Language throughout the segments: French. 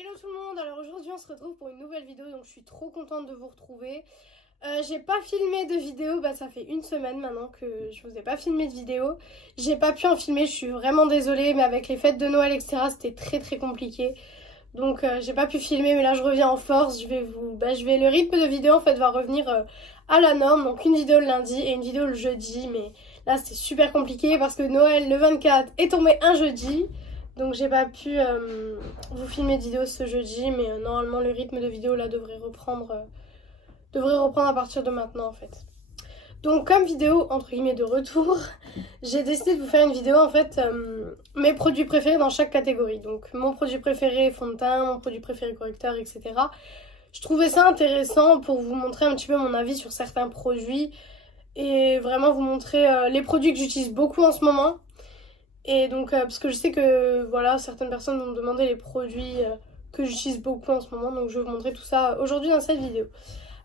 Hello tout le monde, alors aujourd'hui on se retrouve pour une nouvelle vidéo, donc je suis trop contente de vous retrouver. J'ai pas filmé de vidéo, ça fait une semaine maintenant que je vous ai pas filmé de vidéo. J'ai pas pu en filmer, je suis vraiment désolée, mais avec les fêtes de Noël etc c'était très compliqué. Donc j'ai pas pu filmer, mais là je reviens en force, le rythme de vidéo en fait va revenir à la norme. Donc une vidéo le lundi et une vidéo le jeudi, mais là c'était super compliqué parce que Noël le 24 est tombé un jeudi. Donc j'ai pas pu vous filmer de vidéo ce jeudi, mais normalement le rythme de vidéo là devrait reprendre à partir de maintenant en fait. Donc comme vidéo entre guillemets de retour, j'ai décidé de vous faire une vidéo en fait mes produits préférés dans chaque catégorie. Donc mon produit préféré fond de teint, mon produit préféré correcteur, etc. Je trouvais ça intéressant pour vous montrer un petit peu mon avis sur certains produits et vraiment vous montrer les produits que j'utilise beaucoup en ce moment. Et donc, parce que je sais que voilà, certaines personnes vont me demander les produits que j'utilise beaucoup en ce moment, donc je vais vous montrer tout ça aujourd'hui dans cette vidéo.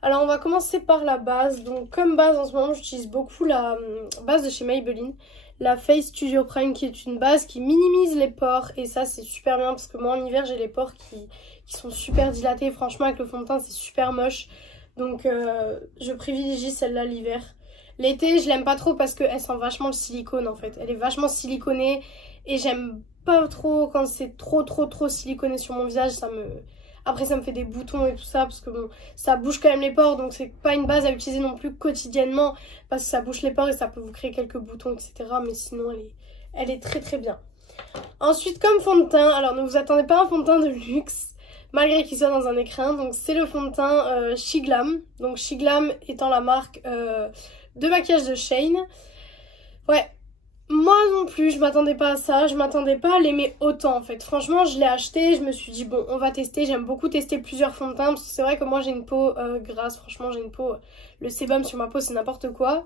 Alors, on va commencer par la base. Donc, comme base en ce moment, j'utilise beaucoup la base de chez Maybelline, la Face Studio Prime, qui est une base qui minimise les pores. Et ça, c'est super bien parce que moi, en hiver, j'ai les pores qui sont super dilatés. Franchement, avec le fond de teint, c'est super moche. Donc, je privilégie celle-là l'hiver. L'été, je l'aime pas trop parce qu'elle sent vachement le silicone en fait. Elle est vachement siliconée et j'aime pas trop quand c'est trop siliconé sur mon visage. Après, ça me fait des boutons et tout ça parce que bon, ça bouche quand même les pores, donc c'est pas une base à utiliser non plus quotidiennement parce que ça bouche les pores et ça peut vous créer quelques boutons, etc. Mais sinon, elle est très bien. Ensuite, comme fond de teint, alors ne vous attendez pas à un fond de teint de luxe, malgré qu'il soit dans un écrin. Donc c'est le fond de teint Shiglam. Donc Shiglam étant la marque de maquillage de Shane. Ouais, moi non plus, je m'attendais pas à ça, je m'attendais pas à l'aimer autant en fait. Franchement, je l'ai acheté, je me suis dit bon, on va tester. J'aime beaucoup tester plusieurs fonds de teint parce que c'est vrai que moi j'ai une peau grasse, franchement j'ai une peau, le sébum sur ma peau c'est n'importe quoi.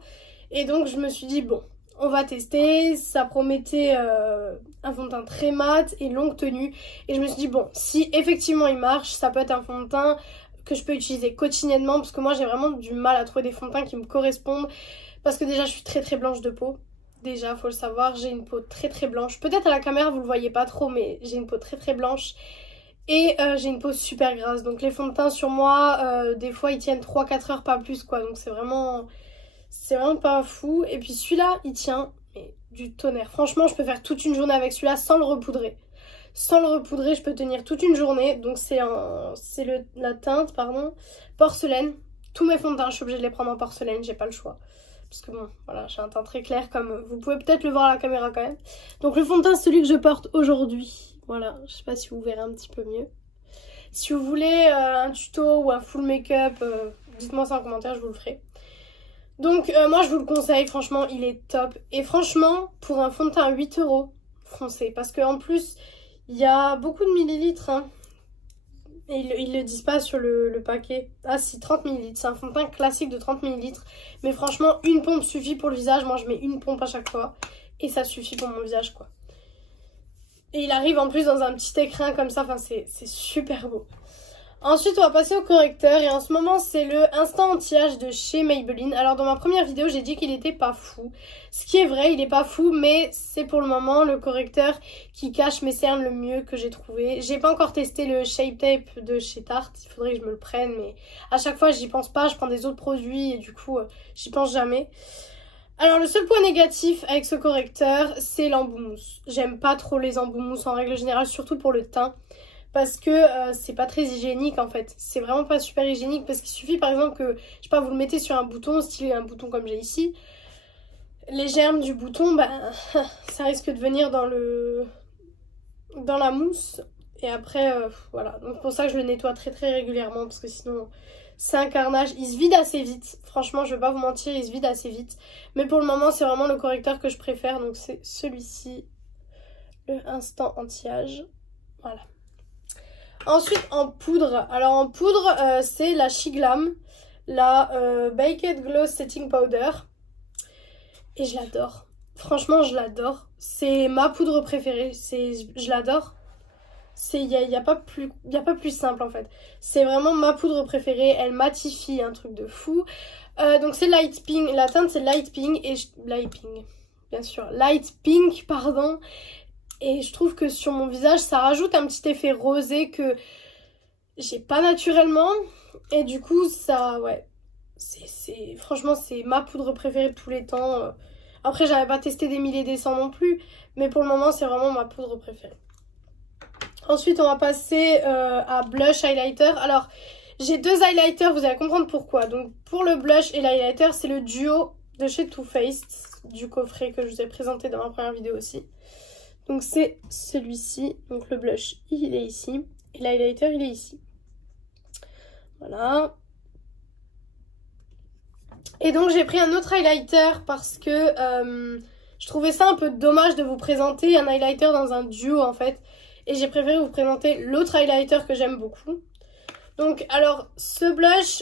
Et donc je me suis dit bon, on va tester. Ça promettait un fond de teint très mat et longue tenue. Et je me suis dit bon, si effectivement il marche, ça peut être un fond de teint que je peux utiliser quotidiennement parce que moi j'ai vraiment du mal à trouver des fonds de teint qui me correspondent. Parce que déjà je suis très blanche de peau. Déjà, faut le savoir, j'ai une peau très blanche. Peut-être à la caméra, vous le voyez pas trop, mais j'ai une peau très blanche. Et j'ai une peau super grasse. Donc les fonds de teint sur moi, des fois, ils tiennent 3-4 heures, pas plus, quoi. Donc c'est vraiment pas fou. Et puis celui-là, il tient mais, du tonnerre. Franchement, je peux faire toute une journée avec celui-là sans le repoudrer. Sans le repoudrer, je peux tenir toute une journée. Donc la teinte, pardon, porcelaine. Tous mes fonds de teint, je suis obligée de les prendre en porcelaine, j'ai pas le choix. Parce que bon, voilà, j'ai un teint très clair comme vous pouvez peut-être le voir à la caméra quand même. Donc le fond de teint, c'est celui que je porte aujourd'hui. Voilà, je sais pas si vous verrez un petit peu mieux. Si vous voulez un tuto ou un full make-up, dites-moi ça en commentaire, je vous le ferai. Donc moi je vous le conseille, franchement il est top. Et franchement, pour un fond de teint à 8 € français, parce qu'en plus il y a beaucoup de millilitres, hein. Et ils le disent pas sur le paquet. Ah si, 30 ml. C'est un fond de teint classique de 30 ml. Mais franchement, une pompe suffit pour le visage. Moi, je mets une pompe à chaque fois. Et ça suffit pour mon visage, quoi. Et il arrive en plus dans un petit écrin comme ça. Enfin, c'est super beau. Ensuite, on va passer au correcteur. Et en ce moment, c'est le Instant Anti-Âge de chez Maybelline. Alors, dans ma première vidéo, j'ai dit qu'il était pas fou. Ce qui est vrai, il est pas fou. Mais c'est pour le moment le correcteur qui cache mes cernes le mieux que j'ai trouvé. J'ai pas encore testé le Shape Tape de chez Tarte. Il faudrait que je me le prenne. Mais à chaque fois, j'y pense pas. Je prends des autres produits. Et du coup, j'y pense jamais. Alors, le seul point négatif avec ce correcteur, c'est l'embout mousse. J'aime pas trop les embouts mousse en règle générale, surtout pour le teint. Parce que c'est pas très hygiénique en fait. C'est vraiment pas super hygiénique parce qu'il suffit par exemple que, je sais pas, vous le mettez sur un bouton, style un bouton comme j'ai ici. Les germes du bouton, ça risque de venir dans la mousse. Et après, voilà. Donc c'est pour ça que je le nettoie très régulièrement parce que sinon c'est un carnage. Il se vide assez vite. Franchement, je vais pas vous mentir, il se vide assez vite. Mais pour le moment, c'est vraiment le correcteur que je préfère. Donc c'est celui-ci, le Instant Anti-Âge. Voilà. Ensuite en poudre, alors en poudre c'est la Shiglam, la Baked Glow Setting Powder. Et je l'adore, franchement je l'adore. C'est ma poudre préférée, je l'adore. Il y a pas plus simple en fait. C'est vraiment ma poudre préférée, elle matifie, un truc de fou. Donc c'est Light Pink, la teinte c'est Light Pink, bien sûr, Light Pink, pardon. Et je trouve que sur mon visage, ça rajoute un petit effet rosé que j'ai pas naturellement. Et du coup, ça, ouais, franchement, c'est ma poudre préférée de tous les temps. Après, j'avais pas testé des milliers des cents non plus, mais pour le moment, c'est vraiment ma poudre préférée. Ensuite, on va passer à blush highlighter. Alors, j'ai deux highlighters, vous allez comprendre pourquoi. Donc, pour le blush et l'highlighter, c'est le duo de chez Too Faced, du coffret que je vous ai présenté dans ma première vidéo aussi. Donc, c'est celui-ci. Donc, le blush, il est ici. Et l'highlighter, il est ici. Voilà. Et donc, j'ai pris un autre highlighter parce que je trouvais ça un peu dommage de vous présenter un highlighter dans un duo, en fait. Et j'ai préféré vous présenter l'autre highlighter que j'aime beaucoup. Donc, alors, ce blush,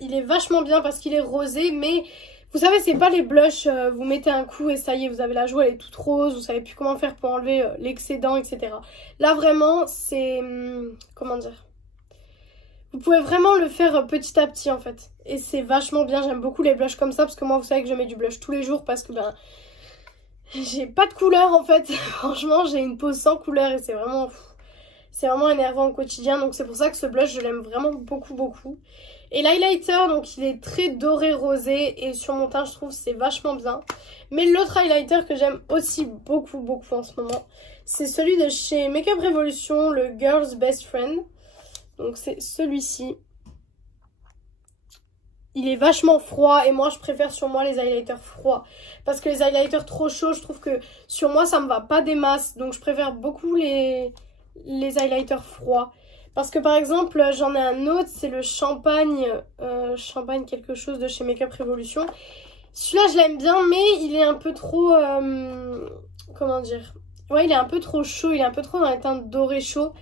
il est vachement bien parce qu'il est rosé, mais vous savez, c'est pas les blushs, vous mettez un coup et ça y est, vous avez la joue, elle est toute rose, vous savez plus comment faire pour enlever l'excédent, etc. Là, vraiment, c'est... comment dire? Vous pouvez vraiment le faire petit à petit, en fait. Et c'est vachement bien, j'aime beaucoup les blushs comme ça, parce que moi, vous savez que je mets du blush tous les jours, parce que, ben... j'ai pas de couleur, en fait. Franchement, j'ai une peau sans couleur et c'est vraiment... c'est vraiment énervant au quotidien, donc c'est pour ça que ce blush, je l'aime vraiment beaucoup, beaucoup. Et l'highlighter, donc il est très doré rosé, et sur mon teint, je trouve c'est vachement bien. Mais l'autre highlighter que j'aime aussi beaucoup, beaucoup en ce moment, c'est celui de chez Makeup Revolution, le Girl's Best Friend. Donc c'est celui-ci. Il est vachement froid, et moi, je préfère sur moi les highlighters froids. Parce que les highlighters trop chauds, je trouve que sur moi, ça me va pas des masses, donc je préfère beaucoup les highlighters froids. Parce que par exemple, j'en ai un autre, c'est le champagne, champagne quelque chose de chez Makeup Revolution. Celui-là, je l'aime bien, mais il est un peu trop, comment dire? Ouais, il est un peu trop chaud, il est un peu trop dans les teintes dorées chauds.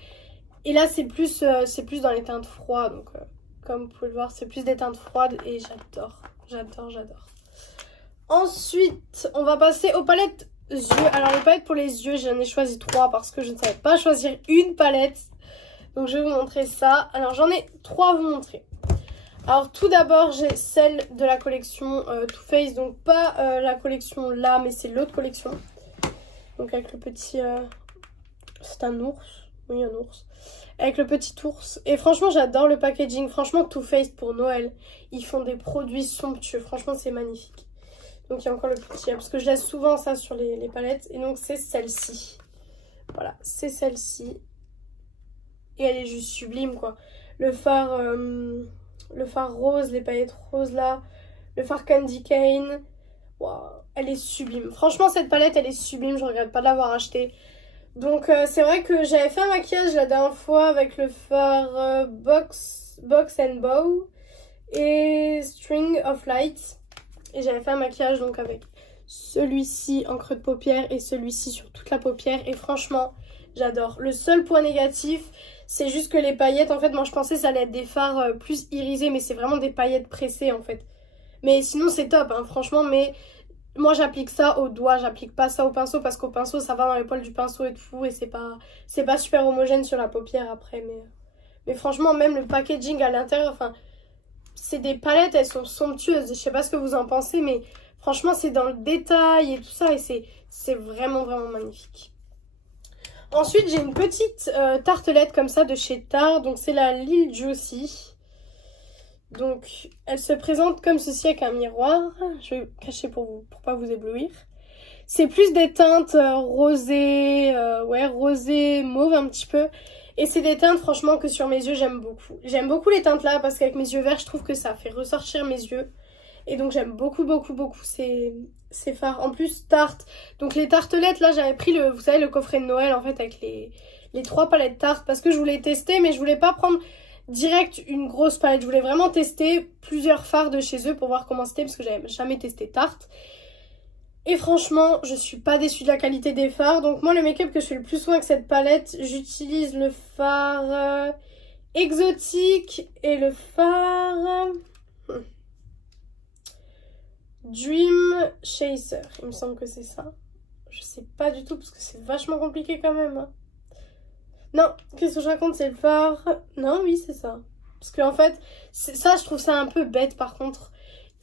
Et là, c'est plus dans les teintes froides, donc comme vous pouvez le voir, c'est plus des teintes froides et j'adore, j'adore, j'adore. Ensuite, on va passer aux palettes yeux. Alors les palettes pour les yeux, j'en ai choisi 3 parce que je ne savais pas choisir une palette. Donc je vais vous montrer ça. Alors j'en ai 3 à vous montrer. Alors tout d'abord, j'ai celle de la collection Too Faced. Donc pas la collection là, mais c'est l'autre collection. Donc avec le petit... c'est un ours. Oui, un ours. Avec le petit ours. Et franchement, j'adore le packaging. Franchement, Too Faced pour Noël, ils font des produits somptueux. Franchement, c'est magnifique. Donc il y a encore le petit, parce que je laisse souvent ça sur les palettes. Et donc c'est celle-ci. Voilà, c'est celle-ci. Et elle est juste sublime, quoi. Le fard rose, les paillettes roses là. Le fard Candy Cane. Wow, elle est sublime. Franchement, cette palette, elle est sublime. Je regrette pas de l'avoir achetée. Donc c'est vrai que j'avais fait un maquillage la dernière fois avec le fard Box and Bow et String of Light. Et j'avais fait un maquillage donc avec celui-ci en creux de paupière et celui-ci sur toute la paupière. Et franchement, j'adore. Le seul point négatif, c'est juste que les paillettes, en fait, moi je pensais que ça allait être des fards plus irisés, mais c'est vraiment des paillettes pressées en fait. Mais sinon c'est top, hein, franchement, mais moi j'applique ça au doigt, j'applique pas ça au pinceau parce qu'au pinceau ça va dans les poils du pinceau et tout, et c'est pas super homogène sur la paupière après, mais franchement, même le packaging à l'intérieur, enfin, c'est des palettes, elles sont somptueuses, je sais pas ce que vous en pensez, mais franchement c'est dans le détail et tout ça, et c'est vraiment, vraiment magnifique. Ensuite, j'ai une petite tartelette comme ça de chez Tarte. Donc, c'est la Lil Juicy. Donc, elle se présente comme ceci avec un miroir. Je vais cacher pour pas vous éblouir. C'est plus des teintes rosées, ouais, rosé, mauve un petit peu. Et c'est des teintes, franchement, que sur mes yeux, j'aime beaucoup. J'aime beaucoup les teintes là parce qu'avec mes yeux verts, je trouve que ça fait ressortir mes yeux. Et donc, j'aime beaucoup, beaucoup, beaucoup ces fards. En plus, Tarte. Donc, les tartelettes, là, j'avais pris vous savez, le coffret de Noël, en fait, avec les 3 palettes Tarte. Parce que je voulais tester, mais je voulais pas prendre direct une grosse palette. Je voulais vraiment tester plusieurs fards de chez eux pour voir comment c'était, parce que j'avais jamais testé Tarte. Et franchement, je suis pas déçue de la qualité des fards. Donc moi, le make-up que je fais le plus souvent avec cette palette, j'utilise le fard exotique et le fard Dream Chaser. Il me semble que c'est ça. Je sais pas du tout parce que c'est vachement compliqué quand même, hein. Non, qu'est-ce que je raconte? C'est le fard... Non, oui, c'est ça. Parce qu'en fait, ça, je trouve ça un peu bête par contre.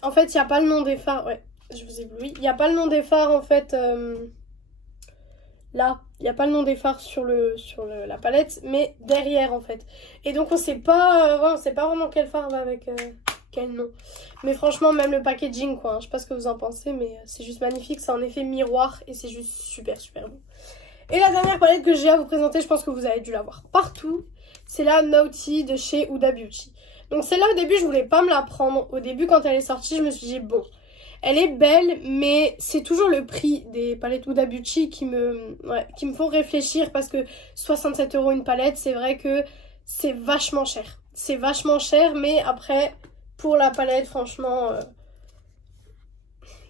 En fait, il n'y a pas le nom des fards. Ouais, je vous éblouis. Il n'y a pas le nom des fards en fait. là, il n'y a pas le nom des fards sur la palette, mais derrière en fait. Et donc on sait pas, ouais, on sait pas vraiment quel fard va avec quel nom. Mais franchement, même le packaging, quoi, hein, je sais pas ce que vous en pensez, mais c'est juste magnifique. C'est en effet miroir et c'est juste super super beau. Et la dernière palette que j'ai à vous présenter, je pense que vous avez dû la voir partout, c'est la Naughty de chez Huda Beauty. Donc celle-là au début je voulais pas me la prendre. Au début quand elle est sortie je me suis dit bon, elle est belle mais c'est toujours le prix des palettes Huda Beauty qui me font réfléchir, parce que 67 € une palette, c'est vrai que c'est vachement cher. C'est vachement cher, mais après pour la palette franchement,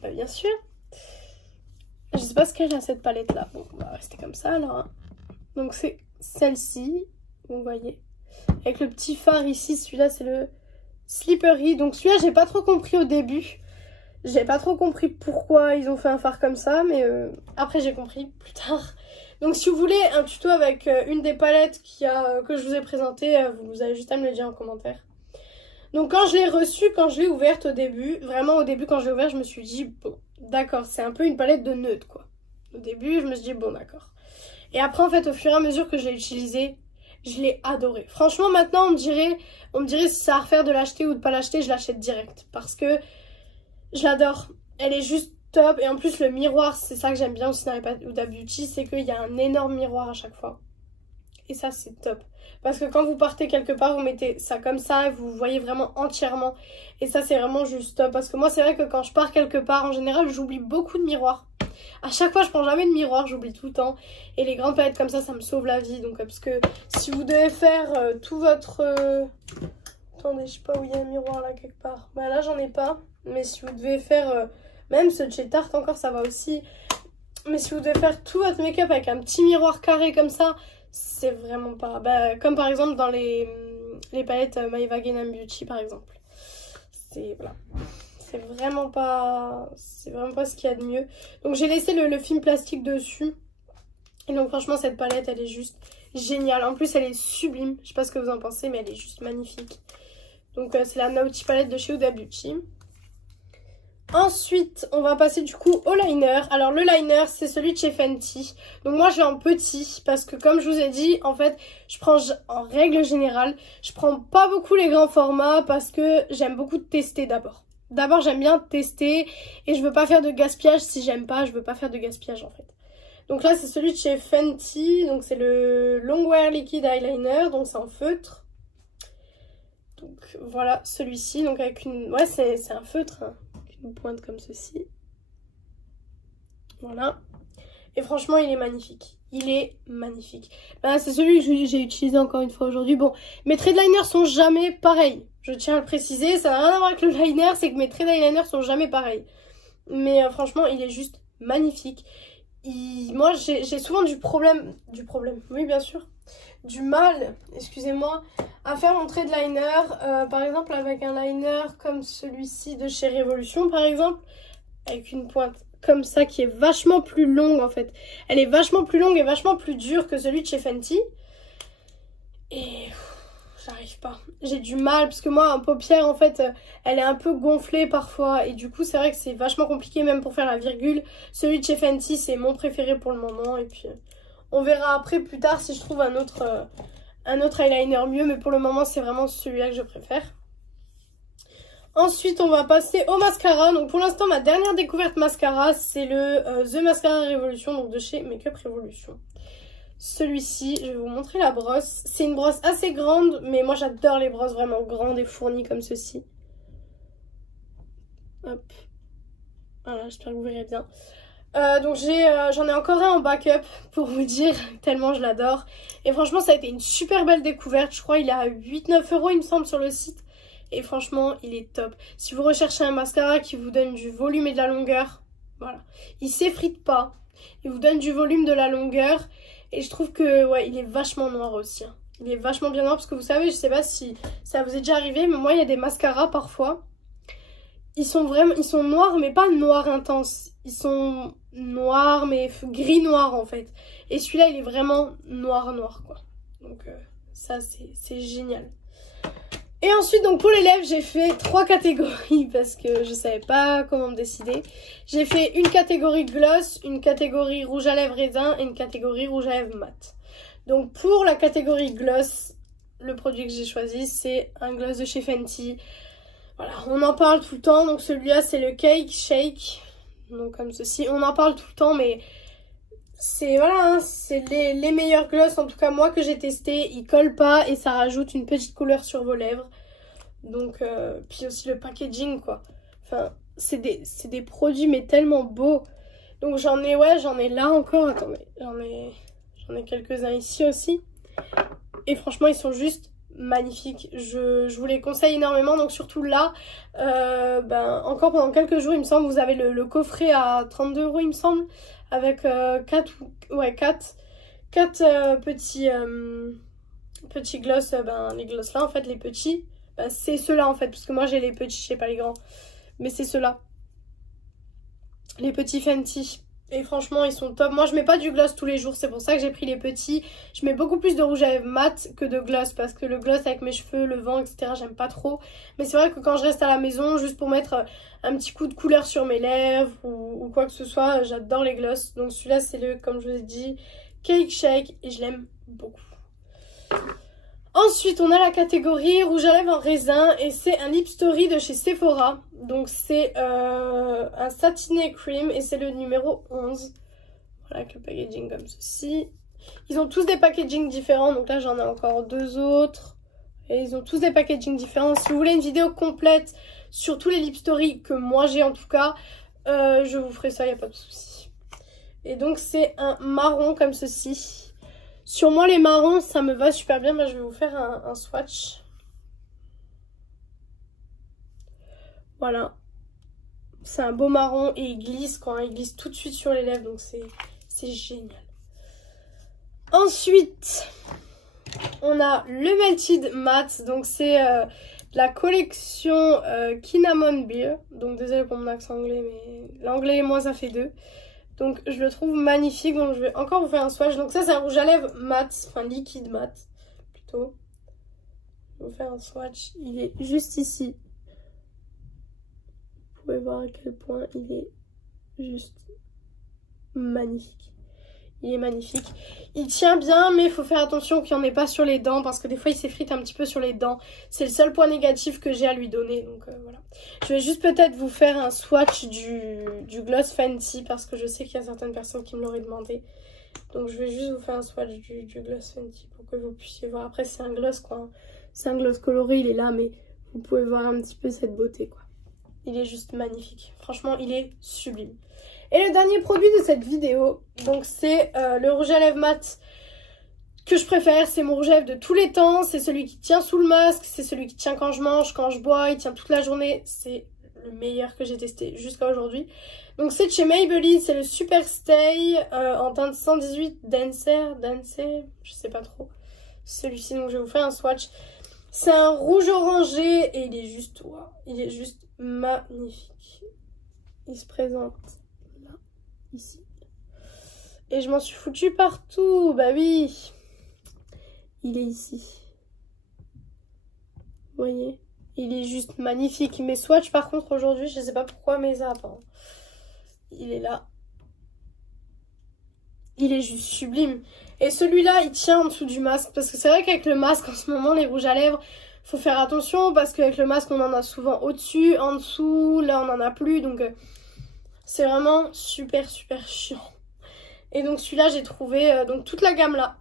bah bien sûr. Je sais pas ce qu'elle a cette palette là. Bon, on va rester comme ça alors. Hein. Donc c'est celle-ci, vous voyez. Avec le petit phare ici, celui-là c'est le Slippery. Donc celui-là j'ai pas trop compris au début. J'ai pas trop compris pourquoi ils ont fait un phare comme ça, mais après j'ai compris plus tard. Donc si vous voulez un tuto avec une des palettes que je vous ai présentées, vous avez juste à me le dire en commentaire. Donc quand je l'ai reçue, quand je l'ai ouverte au début, vraiment au début quand je l'ai ouverte, je me suis dit bon, d'accord, c'est un peu une palette de nude quoi. Au début, je me suis dit bon d'accord. Et après en fait, au fur et à mesure que je l'ai utilisée, je l'ai adorée. Franchement maintenant, on me dirait si ça a à refaire de l'acheter ou de pas l'acheter, je l'achète direct. Parce que je l'adore. Elle est juste top. Et en plus, le miroir, c'est ça que j'aime bien aussi dans les Huda Beauty, c'est qu'il y a un énorme miroir à chaque fois. Et ça, c'est top. Parce que quand vous partez quelque part, vous mettez ça comme ça et vous voyez vraiment entièrement. Et ça, c'est vraiment juste top. Parce que moi, c'est vrai que quand je pars quelque part, en général, j'oublie beaucoup de miroirs. À chaque fois, je prends jamais de miroir, j'oublie tout le temps. Et les grandes palettes comme ça me sauve la vie. Donc, parce que si vous devez faire tout votre... Attendez, je sais pas où il y a un miroir là quelque part. Bah là, j'en ai pas. Mais si vous devez faire... Même ce de chez Tarte encore, ça va aussi. Mais si vous devez faire tout votre make-up avec un petit miroir carré comme ça, c'est vraiment pas... Bah, comme par exemple dans les palettes Maeva Genam Beauty par exemple. C'est... Voilà. C'est vraiment pas ce qu'il y a de mieux. Donc j'ai laissé le film plastique dessus. Et donc franchement cette palette elle est juste géniale. En plus elle est sublime. Je sais pas ce que vous en pensez mais elle est juste magnifique. Donc c'est la Naughty palette de chez Huda Beauty. Ensuite on va passer du coup au liner. Alors le liner c'est celui de chez Fenty. Donc moi je l'ai en petit parce que comme je vous ai dit en fait je prends en règle générale je prends pas beaucoup les grands formats parce que j'aime beaucoup tester d'abord. D'abord, j'aime bien tester et je veux pas faire de gaspillage. Si j'aime pas, je veux pas faire de gaspillage en fait. Donc là, c'est celui de chez Fenty. Donc c'est le Longwear Liquid Eyeliner. Donc c'est en feutre. Donc voilà, celui-ci. Donc avec une... Ouais, c'est un feutre. Hein, avec une pointe comme ceci. Voilà. Et franchement, il est magnifique. Il est magnifique. Ben, c'est celui que j'ai utilisé encore une fois aujourd'hui. Bon, mes traits de liner sont jamais pareils. Je tiens à le préciser. Ça n'a rien à voir avec le liner. C'est que mes traits d'eyeliner sont jamais pareils. Mais franchement, il est juste magnifique. Moi, j'ai souvent du problème. Oui, bien sûr. Du mal, excusez-moi, à faire mon trait de liner. Par exemple, avec un liner comme celui-ci de chez Révolution, par exemple. Avec une pointe comme ça qui est vachement plus longue en fait. Elle est vachement plus longue et vachement plus dure que celui de chez Fenty. Et j'arrive pas. J'ai du mal parce que moi en paupière en fait elle est un peu gonflée parfois. Et du coup c'est vrai que c'est vachement compliqué même pour faire la virgule. Celui de chez Fenty c'est mon préféré pour le moment. Et puis on verra après plus tard si je trouve un autre eyeliner mieux. Mais pour le moment c'est vraiment celui-là que je préfère. Ensuite, on va passer au mascara. Donc pour l'instant, ma dernière découverte mascara, c'est le The Mascara Revolution, donc de chez Makeup Revolution. Celui-ci, je vais vous montrer la brosse. C'est une brosse assez grande, mais moi j'adore les brosses vraiment grandes et fournies comme ceci. Hop. Voilà, j'espère que vous verrez bien. Donc j'en ai encore un en backup pour vous dire, tellement je l'adore. Et franchement, ça a été une super belle découverte. Je crois qu'il est à 8-9 € il me semble sur le site. Et franchement, il est top. Si vous recherchez un mascara qui vous donne du volume et de la longueur, voilà. Il s'effrite pas. Il vous donne du volume, de la longueur. Et je trouve que, ouais, il est vachement noir aussi. Hein. Il est vachement bien noir parce que vous savez, je sais pas si ça vous est déjà arrivé, mais moi, il y a des mascaras parfois. Ils sont noirs, mais pas noirs intenses. Ils sont noirs, mais gris noir en fait. Et celui-là, il est vraiment noir, quoi. Donc ça, c'est génial. Et ensuite, donc pour les lèvres, j'ai fait 3 catégories parce que je savais pas comment me décider. J'ai fait une catégorie gloss, une catégorie rouge à lèvres raisin et une catégorie rouge à lèvres mat. Donc pour la catégorie gloss, le produit que j'ai choisi, c'est un gloss de chez Fenty. Voilà, on en parle tout le temps. Donc celui-là, c'est le Cake Shake. Donc comme ceci, on en parle tout le temps, mais c'est voilà, hein, c'est les meilleurs gloss, en tout cas moi que j'ai testé. Ils collent pas et ça rajoute une petite couleur sur vos lèvres. Donc, puis aussi le packaging quoi. Enfin, c'est des produits mais tellement beaux. Donc j'en ai là encore. Attendez, j'en ai quelques-uns ici aussi. Et franchement, ils sont juste magnifiques. Je vous les conseille énormément. Donc surtout là, encore pendant quelques jours, il me semble, vous avez le coffret à 32 €, il me semble. Avec 4 petits gloss. Les gloss là, en fait, les petits. C'est ceux-là, en fait. Parce que moi, j'ai les petits, je sais pas les grands. Mais c'est ceux-là. Les petits Fenty. Et franchement, ils sont top. Moi, je mets pas du gloss tous les jours. C'est pour ça que j'ai pris les petits. Je mets beaucoup plus de rouge à lèvres mat que de gloss. Parce que le gloss avec mes cheveux, le vent, etc., j'aime pas trop. Mais c'est vrai que quand je reste à la maison, juste pour mettre un petit coup de couleur sur mes lèvres ou quoi que ce soit, j'adore les gloss. Donc celui-là, c'est comme je vous ai dit, Cake Shake. Et je l'aime beaucoup. Ensuite, on a la catégorie rouge à lèvres en raisin et c'est un Lip Story de chez Sephora. Donc c'est un satiné cream et c'est le numéro 11. Voilà, avec le packaging comme ceci. Ils ont tous des packagings différents, donc là j'en ai encore 2 autres. Et ils ont tous des packagings différents. Si vous voulez une vidéo complète sur tous les Lip Story que moi j'ai en tout cas, je vous ferai ça, il n'y a pas de souci. Et donc c'est un marron comme ceci. Sur moi, les marrons, ça me va super bien. Je vais vous faire un swatch. Voilà. C'est un beau marron et il glisse, quoi. Il glisse tout de suite sur les lèvres, donc c'est génial. Ensuite, on a le Melted Matte. Donc, c'est la collection Cinnamon Beer. Donc, désolé pour mon accent anglais, mais l'anglais et moi, ça fait 2. Donc je le trouve magnifique, donc je vais encore vous faire un swatch. Donc ça c'est un rouge à lèvres mat, enfin liquide mat plutôt. Je vais vous faire un swatch, il est juste ici. Vous pouvez voir à quel point il est juste magnifique. Il est magnifique. Il tient bien, mais il faut faire attention qu'il n'y en ait pas sur les dents, parce que des fois il s'effrite un petit peu sur les dents. C'est le seul point négatif que j'ai à lui donner, donc voilà. Je vais juste peut-être vous faire un swatch du gloss Fenty, parce que je sais qu'il y a certaines personnes qui me l'auraient demandé. Donc je vais juste vous faire un swatch du gloss Fenty, pour que vous puissiez voir. Après c'est un gloss quoi, c'est un gloss coloré, il est là, mais vous pouvez voir un petit peu cette beauté quoi. Il est juste magnifique. Franchement, il est sublime. Et le dernier produit de cette vidéo, donc c'est le rouge à lèvres mat que je préfère. C'est mon rouge à lèvres de tous les temps. C'est celui qui tient sous le masque. C'est celui qui tient quand je mange, quand je bois. Il tient toute la journée. C'est le meilleur que j'ai testé jusqu'à aujourd'hui. Donc c'est de chez Maybelline. C'est le Super Stay en teinte 118 Dancer, je sais pas trop. Celui-ci, donc je vais vous faire un swatch. C'est un rouge orangé et il est juste, wow, il est juste magnifique. Il se présente là, ici. Et je m'en suis foutue partout, bah oui. Il est ici. Vous voyez, il est juste magnifique. Mes swatchs par contre aujourd'hui, je sais pas pourquoi, mais ça va. Il est là. Il est juste sublime. Et celui-là, il tient en dessous du masque. Parce que c'est vrai qu'avec le masque, en ce moment, les rouges à lèvres, faut faire attention. Parce qu'avec le masque, on en a souvent au-dessus, en dessous. Là, on en a plus. Donc, c'est vraiment super, super chiant. Et donc, celui-là, j'ai trouvé donc toute la gamme là.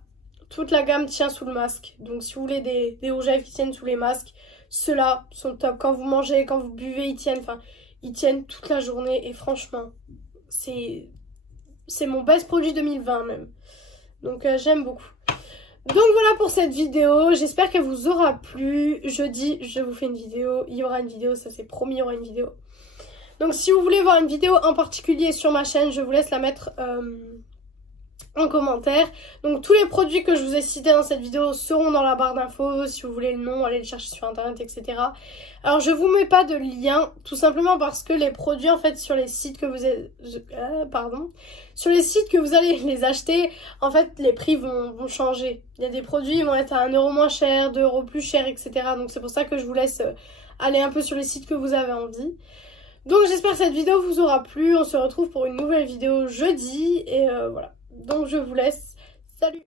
Toute la gamme tient sous le masque. Donc, si vous voulez des rouges à lèvres qui tiennent sous les masques, ceux-là sont top. Quand vous mangez, quand vous buvez, ils tiennent. Enfin, ils tiennent toute la journée. Et franchement, c'est mon best produit 2020 même. Donc j'aime beaucoup. Donc voilà pour cette vidéo. J'espère qu'elle vous aura plu. Jeudi, je vous fais une vidéo. Il y aura une vidéo, ça c'est promis, il y aura une vidéo. Donc si vous voulez voir une vidéo en particulier sur ma chaîne, je vous laisse la mettre en commentaire. Donc tous les produits que je vous ai cités dans cette vidéo seront dans la barre d'infos. Si vous voulez le nom, allez le chercher sur internet, etc. Alors je vous mets pas de lien, tout simplement parce que les produits en fait sur les sites que vous sur les sites que vous allez les acheter, en fait les prix vont changer. Il y a des produits qui vont être à 1 euro moins cher, 2 euros plus cher, etc. Donc c'est pour ça que je vous laisse aller un peu sur les sites que vous avez envie. Donc j'espère que cette vidéo vous aura plu. On se retrouve pour une nouvelle vidéo jeudi. Et voilà. Donc je vous laisse. Salut!